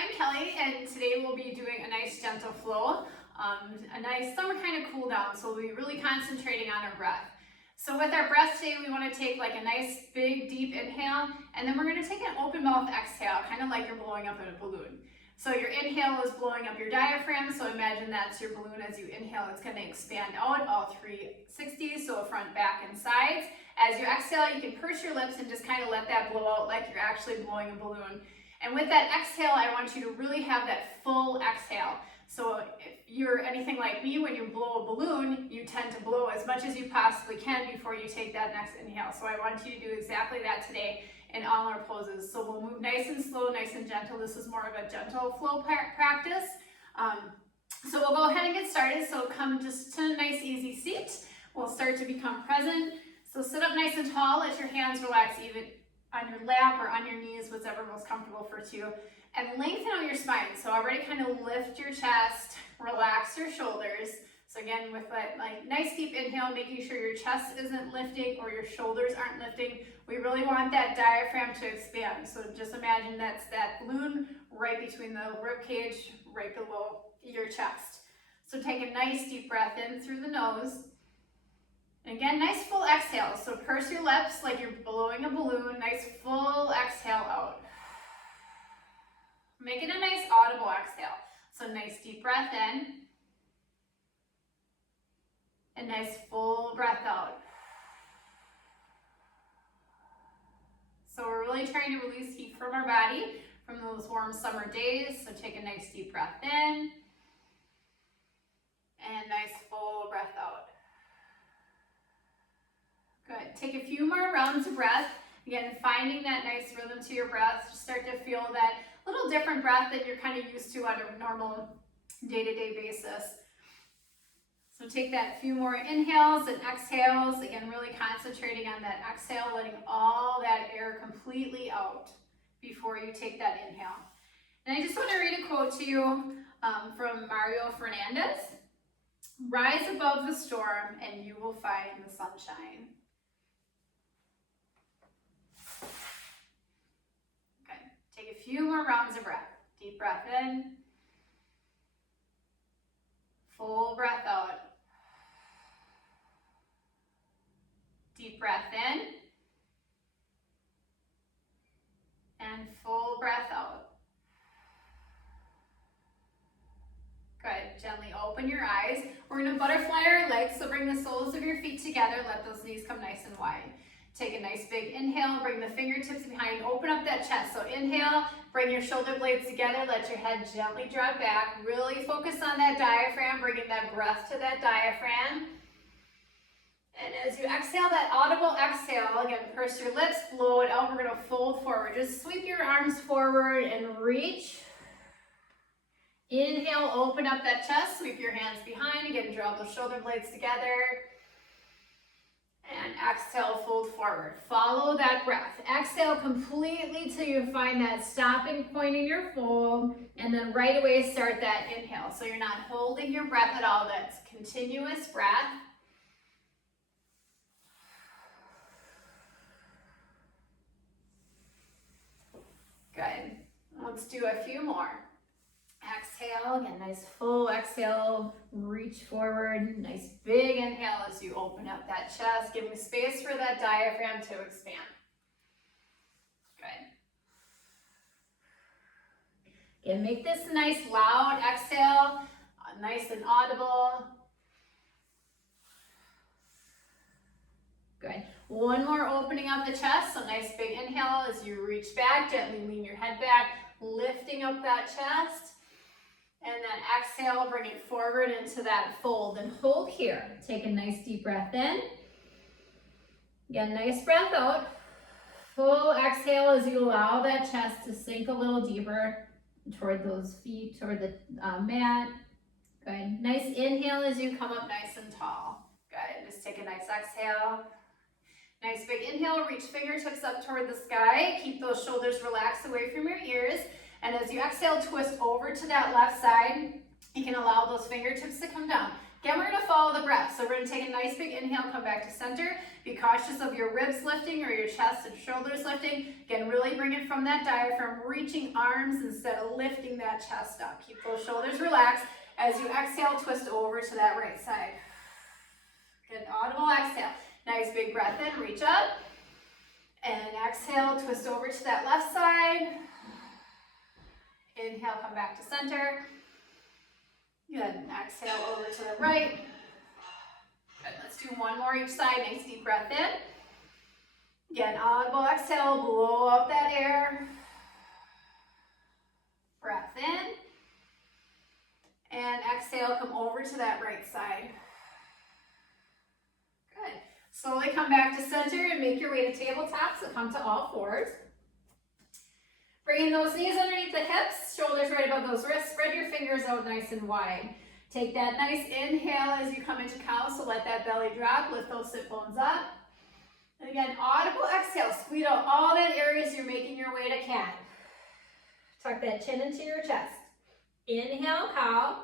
Hi, I'm Kelly, and today we'll be doing a nice gentle flow, a nice summer kind of cool down. So we'll be really concentrating on our breath. So with our breath today, we want to take like a nice big deep inhale, and then we're going to take an open mouth exhale, kind of like you're blowing up in a balloon. So your inhale is blowing up your diaphragm, so imagine that's your balloon. As you inhale, it's going to expand out all 360, so front, back, and sides. As you exhale, you can purse your lips and just kind of let that blow out like you're actually blowing a balloon. And with that exhale, I want you to really have that full exhale. So if you're anything like me, when you blow a balloon, you tend to blow as much as you possibly can before you take that next inhale. So I want you to do exactly that today in all our poses. So we'll move nice and slow, nice and gentle. This is more of a gentle flow practice. So we'll go ahead and get started. So come just to a nice easy seat. We'll start to become present. So sit up nice and tall, let your hands relax even on your lap or on your knees, whatever most comfortable for you, and lengthen out your spine. So already kind of lift your chest, relax your shoulders. So again, with that like nice deep inhale, making sure your chest isn't lifting or your shoulders aren't lifting. We really want that diaphragm to expand. So just imagine that's that balloon right between the rib cage, right below your chest. So take a nice deep breath in through the nose. And again, nice full exhale. So purse your lips like you're blowing a balloon. Nice full exhale out. Make it a nice audible exhale. So nice deep breath in. And nice full breath out. So we're really trying to release heat from our body from those warm summer days. So take a nice deep breath in. And nice full breath out. Good. Take a few more rounds of breath. Again, finding that nice rhythm to your breath. Just start to feel that little different breath that you're kind of used to on a normal day-to-day basis. So take that few more inhales and exhales. Again, really concentrating on that exhale, letting all that air completely out before you take that inhale. And I just want to read a quote to you from Mario Fernandez. Rise above the storm and you will find the sunshine. Take a few more rounds of breath. Deep breath in. Full breath out. Deep breath in. And full breath out. Good. Gently open your eyes. We're going to butterfly our legs, so bring the soles of your feet together. Let those knees come nice and wide. Take a nice big inhale, bring the fingertips behind, open up that chest. So inhale, bring your shoulder blades together, let your head gently drop back. Really focus on that diaphragm, bringing that breath to that diaphragm. And as you exhale, that audible exhale, again, purse your lips, blow it out. We're going to fold forward. Just sweep your arms forward and reach. Inhale, open up that chest, sweep your hands behind. Again, draw those shoulder blades together. And exhale, fold forward. Follow that breath. Exhale completely till you find that stopping point in your fold, and then right away start that inhale. So you're not holding your breath at all. That's continuous breath. Good. Let's do a few more. Exhale, again, nice full exhale, reach forward, nice big inhale as you open up that chest, giving space for that diaphragm to expand. Good. Again, make this a nice loud exhale, nice and audible. Good. One more opening up the chest, so nice big inhale as you reach back, gently lean your head back, lifting up that chest. And then exhale, bring it forward into that fold and hold here. Take a nice deep breath in. Again, nice breath out. Full exhale as you allow that chest to sink a little deeper toward those feet, toward the mat. Good. Nice inhale as you come up nice and tall. Good. Just take a nice exhale. Nice big inhale, reach fingertips up toward the sky. Keep those shoulders relaxed away from your ears. And as you exhale, twist over to that left side. You can allow those fingertips to come down. Again, we're gonna follow the breath. So we're gonna take a nice big inhale, come back to center. Be cautious of your ribs lifting or your chest and shoulders lifting. Again, really bring it from that diaphragm, reaching arms instead of lifting that chest up. Keep those shoulders relaxed. As you exhale, twist over to that right side. Good, audible exhale. Nice big breath in, reach up. And exhale, twist over to that left side. Inhale, come back to center. Good, and exhale over to the right. Good, let's do one more each side. Nice deep breath in. Again, audible exhale, blow out that air. Breath in. And exhale, come over to that right side. Good. Slowly come back to center and make your way to tabletop, so come to all fours. Bringing those knees underneath the hips, shoulders right above those wrists, spread your fingers out nice and wide. Take that nice inhale as you come into cow, so let that belly drop, lift those sit bones up. And again, audible exhale, squeeze out all that area as you're making your way to cat. Tuck that chin into your chest. Inhale, cow.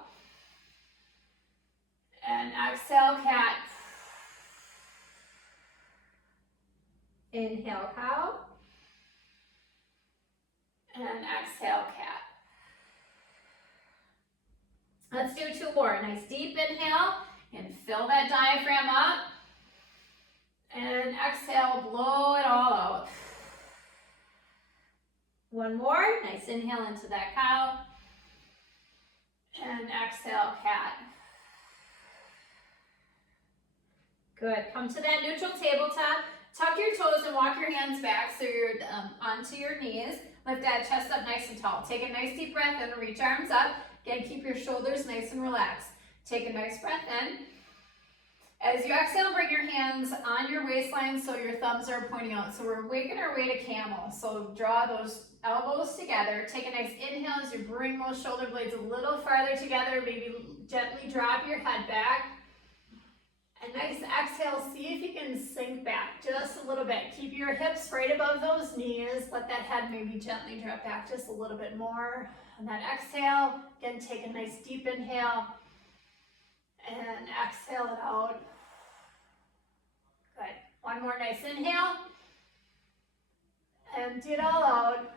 And exhale, cat. Inhale, cow. And exhale, cat. Let's do two more. Nice deep inhale and fill that diaphragm up. And exhale, blow it all out. One more. Nice inhale into that cow. And exhale, cat. Good. Come to that neutral tabletop. Tuck your toes and walk your hands back so you're onto your knees. Lift that chest up nice and tall. Take a nice deep breath in, reach arms up. Again, keep your shoulders nice and relaxed. Take a nice breath in. As you exhale, bring your hands on your waistline so your thumbs are pointing out. So we're making our way to camel. So draw those elbows together. Take a nice inhale as you bring those shoulder blades a little farther together. Maybe gently drop your head back. A nice exhale, see if you can sink back just a little bit. Keep your hips right above those knees. Let that head maybe gently drop back just a little bit more. And then exhale, again, take a nice deep inhale. And exhale it out. Good. One more nice inhale. Empty it all out.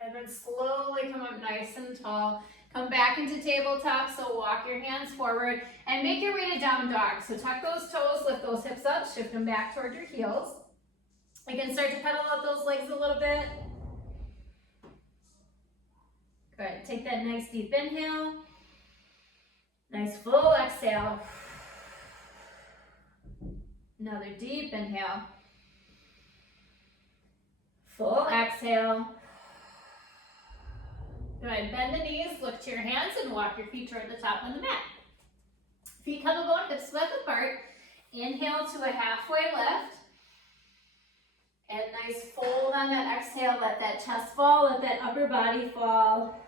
And then slowly come up nice and tall. Come back into tabletop, so walk your hands forward and make your way to down dog. So tuck those toes, lift those hips up, shift them back toward your heels. Again, start to pedal out those legs a little bit. Good, take that nice deep inhale. Nice full exhale. Another deep inhale. Full exhale. Good, bend the knees, look to your hands, and walk your feet toward the top of the mat. Feet come about hips width apart. Inhale to a halfway lift. And nice fold on that exhale. Let that chest fall, let that upper body fall.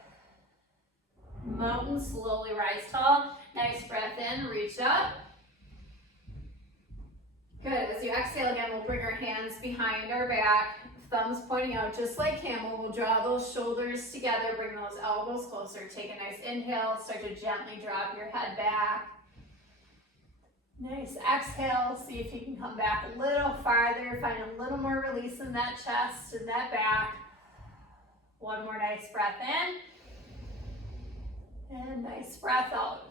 Mountain, slowly rise tall. Nice breath in, reach up. Good, as you exhale again, we'll bring our hands behind our back. Thumbs pointing out just like camel. We'll draw those shoulders together, bring those elbows closer. Take a nice inhale, start to gently drop your head back. Nice exhale, see if you can come back a little farther, find a little more release in that chest and that back. One more nice breath in. And nice breath out.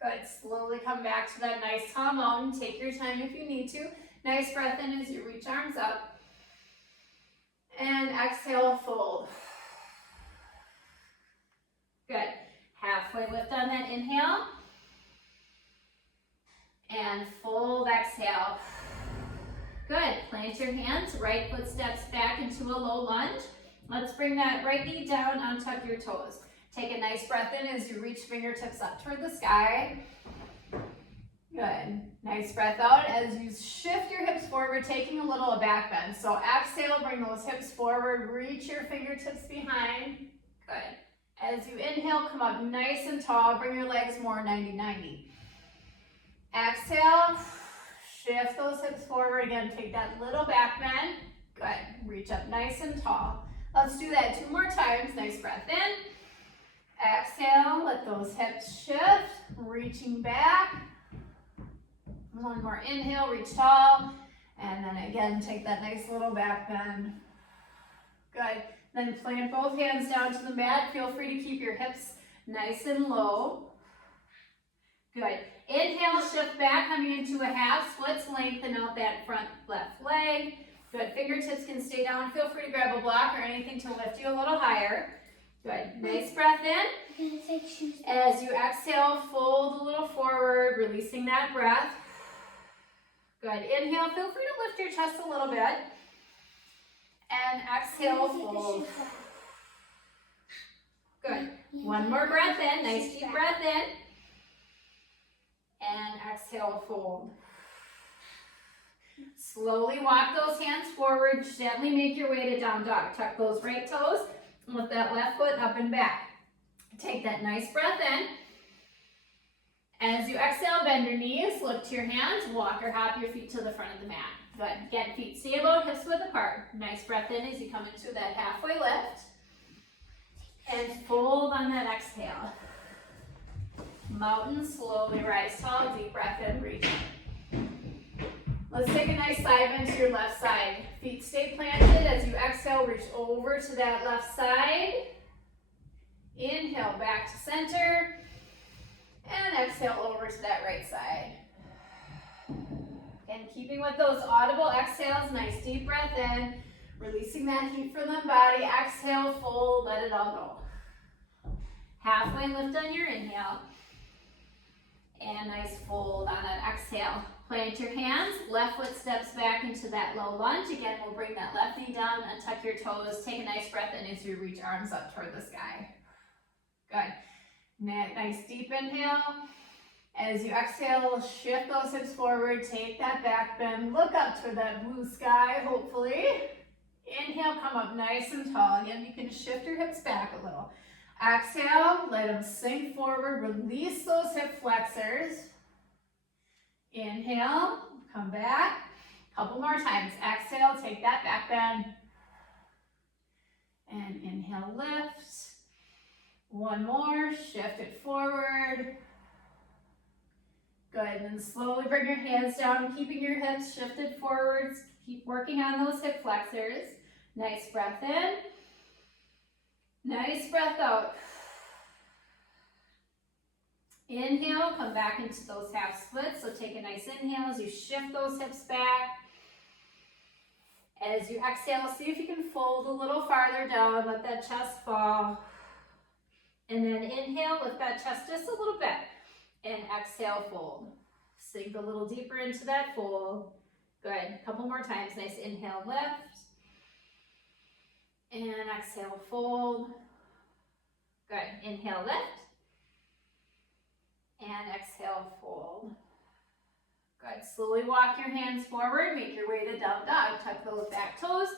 Good, slowly come back to that nice tall mountain. Take your time if you need to. Nice breath in as you reach arms up. And exhale, fold. Good. Halfway lift on that inhale. And fold, exhale. Good. Plant your hands, right foot steps back into a low lunge. Let's bring that right knee down, untuck your toes. Take a nice breath in as you reach fingertips up toward the sky. Good. Nice breath out as you shift your hips forward, taking a little back bend. So exhale, bring those hips forward, reach your fingertips behind. Good. As you inhale, come up nice and tall, bring your legs more 90-90. Exhale, shift those hips forward again, take that little back bend. Good. Reach up nice and tall. Let's do that 2 more times. Nice breath in. Exhale, let those hips shift, reaching back. One more inhale, reach tall. And then again, take that nice little back bend. Good. Then plant both hands down to the mat. Feel free to keep your hips nice and low. Good. Inhale, shift back, coming into a half splits. Lengthen out that front left leg. Good. Fingertips can stay down. Feel free to grab a block or anything to lift you a little higher. Good. Nice breath in. As you exhale, fold a little forward, releasing that breath. Good. Inhale, feel free to lift your chest a little bit. And exhale, fold. Good. One more breath in. Nice deep breath in. And exhale, fold. Slowly walk those hands forward. Gently make your way to down dog. Tuck those right toes. Lift that left foot up and back. Take that nice breath in. As you exhale, bend your knees, look to your hands, walk or hop your feet to the front of the mat. Good. Again, feet stay about hips width apart. Nice breath in as you come into that halfway lift. And fold on that exhale. Mountain, slowly rise tall, deep breath in, reach up. Let's take a nice side bend to your left side. Feet stay planted. As you exhale, reach over to that left side. Inhale, back to center. And exhale over to that right side. Again, keeping with those audible exhales, nice deep breath in, releasing that heat from the body. Exhale, fold, let it all go. Halfway lift on your inhale. And nice fold on that exhale. Plant your hands, left foot steps back into that low lunge. Again, we'll bring that left knee down and tuck your toes. Take a nice breath in as you reach arms up toward the sky. Good. Nice deep inhale. As you exhale, shift those hips forward, take that back bend, look up toward that blue sky, hopefully. Inhale, come up nice and tall. Again, you can shift your hips back a little. Exhale, let them sink forward, release those hip flexors. Inhale, come back. Couple more times. Exhale, take that back bend. And inhale, lift. One more, shift it forward. Good, and slowly bring your hands down, keeping your hips shifted forwards. Keep working on those hip flexors. Nice breath in. Nice breath out. Inhale, come back into those half splits. So take a nice inhale as you shift those hips back. As you exhale, see if you can fold a little farther down, let that chest fall. And then inhale, lift that chest just a little bit. And exhale, fold. Sink a little deeper into that fold. Good. A couple more times. Nice inhale, lift. And exhale, fold. Good. Inhale, lift. And exhale, fold. Good. Slowly walk your hands forward. Make your way to down dog. Tuck those back toes.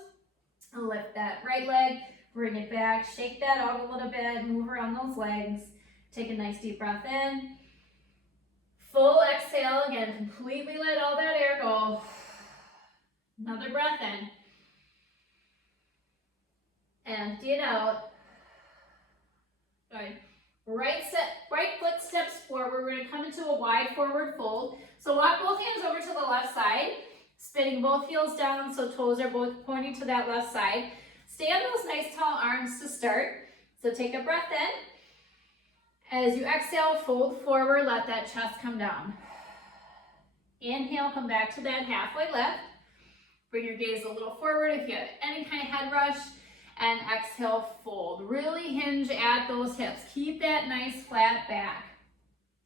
Lift that right leg. Bring it back. Shake that out a little bit. Move around those legs. Take a nice deep breath in. Full exhale. Again, completely let all that air go. Another breath in. Empty it out. Good. Right foot steps forward. We're going to come into a wide forward fold. So walk both hands over to the left side, spinning both heels down so toes are both pointing to that left side. Stay on those nice tall arms to start. So take a breath in. As you exhale, fold forward, let that chest come down. Inhale, come back to that halfway lift. Bring your gaze a little forward if you have any kind of head rush. And exhale, fold. Really hinge at those hips. Keep that nice flat back.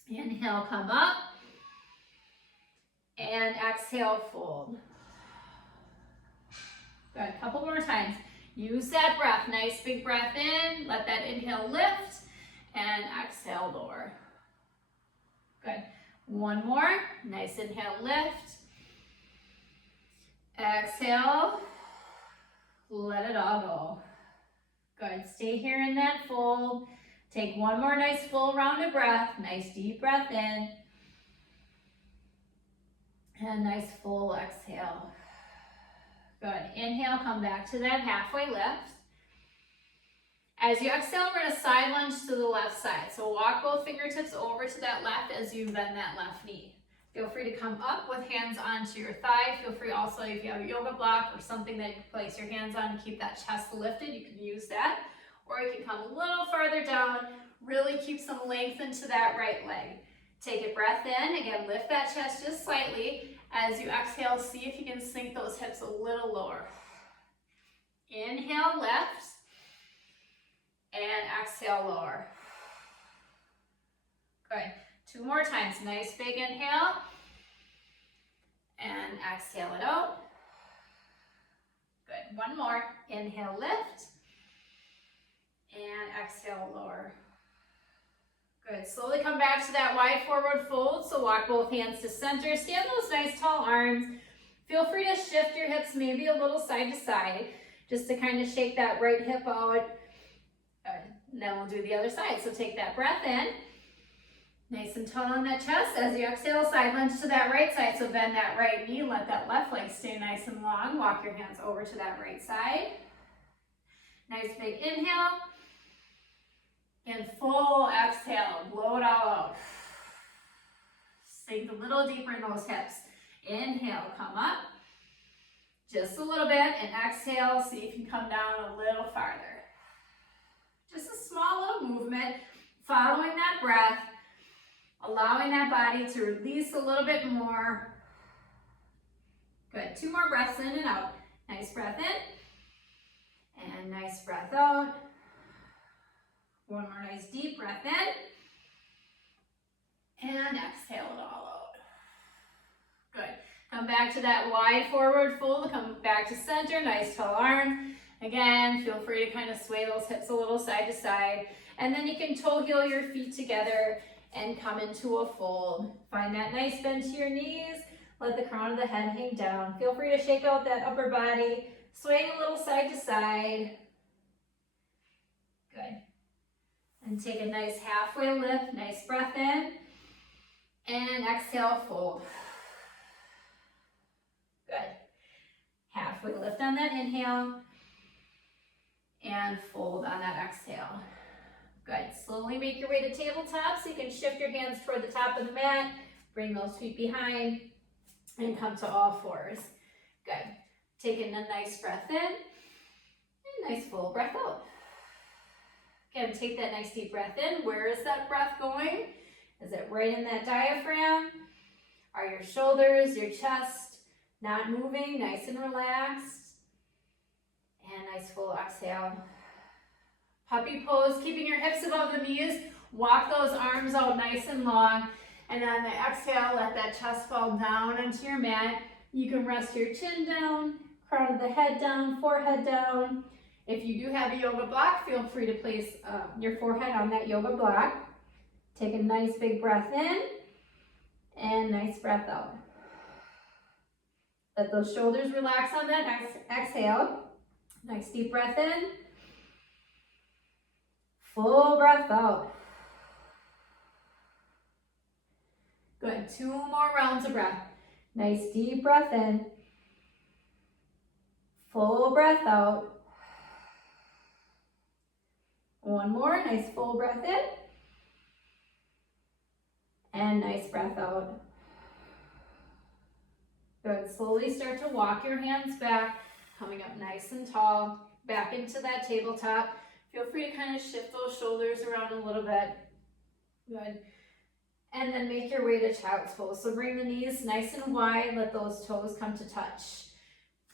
Inhale, come up. And exhale, fold. Good, a couple more times. Use that breath. Nice big breath in. Let that inhale lift. And exhale, lower. Good. One more. Nice inhale, lift. Exhale. Let it all go. Good. Stay here in that fold. Take one more nice full round of breath. Nice deep breath in. And nice full exhale. Good. Inhale, come back to that halfway lift. As you exhale, we're gonna side lunge to the left side. So walk both fingertips over to that left as you bend that left knee. Feel free to come up with hands onto your thigh. Feel free also, if you have a yoga block or something that you can place your hands on to keep that chest lifted, you can use that. Or you can come a little farther down, really keep some length into that right leg. Take a breath in, again, lift that chest just slightly. As you exhale, see if you can sink those hips a little lower. Inhale, lift, and exhale, lower. Good. 2 more times. Nice big inhale, and exhale it out. Good. 1 more. Inhale, lift, and exhale, lower. Good. Slowly come back to that wide forward fold. So walk both hands to center. Stand those nice tall arms. Feel free to shift your hips maybe a little side to side, just to kind of shake that right hip out. Good. And then we'll do the other side. So take that breath in. Nice and tall on that chest. As you exhale, side lunge to that right side. So bend that right knee. Let that left leg stay nice and long. Walk your hands over to that right side. Nice big inhale. And full exhale. Blow it all out. Sink a little deeper in those hips. Inhale, come up. Just a little bit. And exhale, see if you can come down a little farther. Just a small little movement. Following that breath. Allowing that body to release a little bit more. Good. 2 more breaths in and out. Nice breath in. And nice breath out. 1 more nice deep breath in. And exhale it all out. Good. Come back to that wide forward fold. Come back to center. Nice tall arms. Again, feel free to kind of sway those hips a little side to side. And then you can toe heel your feet together and come into a fold. Find that nice bend to your knees. Let the crown of the head hang down. Feel free to shake out that upper body. Sway a little side to side. Good. And take a nice halfway lift. Nice breath in. And exhale, fold. Good. Halfway lift on that inhale. And fold on that exhale. Good. Slowly make your way to tabletop so you can shift your hands toward the top of the mat. Bring those feet behind and come to all fours. Good. Taking a nice breath in and nice full breath out. Again, take that nice deep breath in. Where is that breath going? Is it right in that diaphragm? Are your shoulders, your chest not moving? Nice and relaxed. And nice full exhale. Puppy pose, keeping your hips above the knees. Walk those arms out nice and long. And on the exhale, let that chest fall down onto your mat. You can rest your chin down, crown of the head down, forehead down. If you do have a yoga block, feel free to place your forehead on that yoga block. Take a nice big breath in and nice breath out. Let those shoulders relax on that exhale. Nice deep breath in. Full breath out. Good. 2 more rounds of breath. Nice deep breath in. Full breath out. 1 more. Nice full breath in. And nice breath out. Good. Slowly start to walk your hands back, coming up nice and tall, back into that tabletop. Feel free to kind of shift those shoulders around a little bit. Good. And then make your way to child's pose. So bring the knees nice and wide, let those toes come to touch.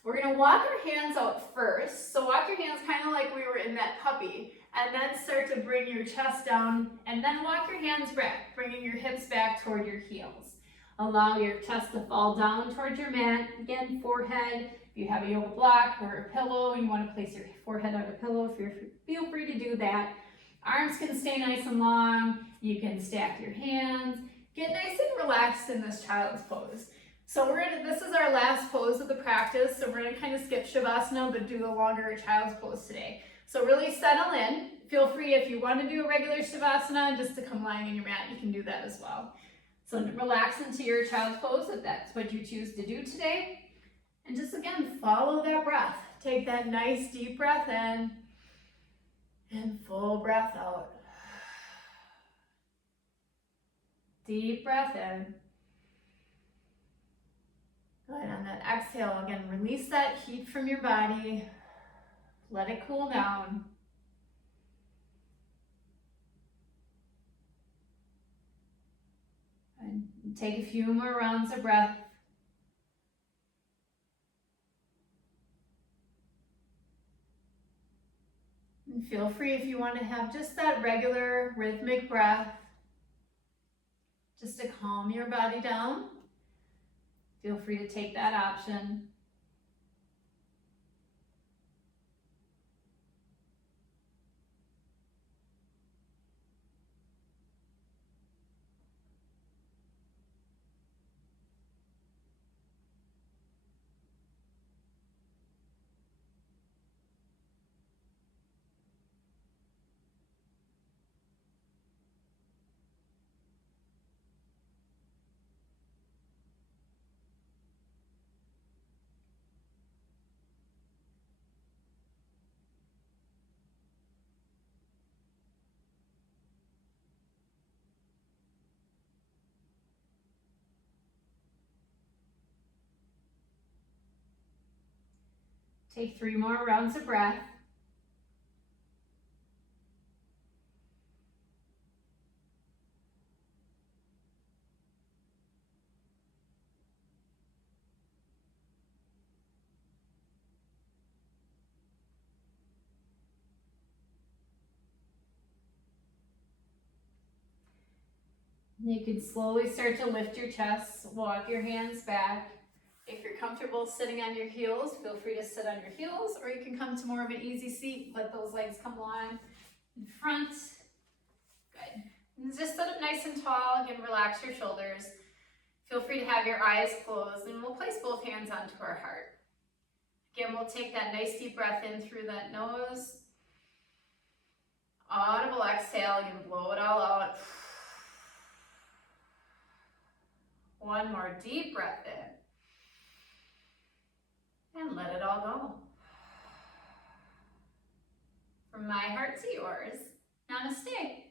We're gonna walk our hands out first. So walk your hands kind of like we were in that puppy, and then start to bring your chest down, and then walk your hands back, bringing your hips back toward your heels. Allow your chest to fall down towards your mat. Again, forehead. If you have a yoga block or a pillow, you want to place your forehead on a pillow, feel free to do that. Arms can stay nice and long. You can stack your hands. Get nice and relaxed in this child's pose. So this is our last pose of the practice. So we're gonna kind of skip Shavasana, but do the longer child's pose today. So really settle in. Feel free, if you want to do a regular Shavasana, just to come lying on your mat, you can do that as well. So relax into your child's pose if that's what you choose to do today. And just again, follow that breath. Take that nice deep breath in And full breath out. Deep breath in. Good. On that exhale, again, release that heat from your body. Let it cool down. And take a few more rounds of breath. And feel free if you want to have just that regular rhythmic breath, just to calm your body down. Feel free to take that option. Take 3 more rounds of breath. You can slowly start to lift your chest, walk your hands back. If you're comfortable sitting on your heels, feel free to sit on your heels, or you can come to more of an easy seat. Let those legs come long in front. Good. And just sit up nice and tall. Again, relax your shoulders. Feel free to have your eyes closed, and we'll place both hands onto our heart. Again, we'll take that nice deep breath in through that nose. Audible exhale, again, blow it all out. One more deep breath in. And let it all go. From my heart to yours, namaste.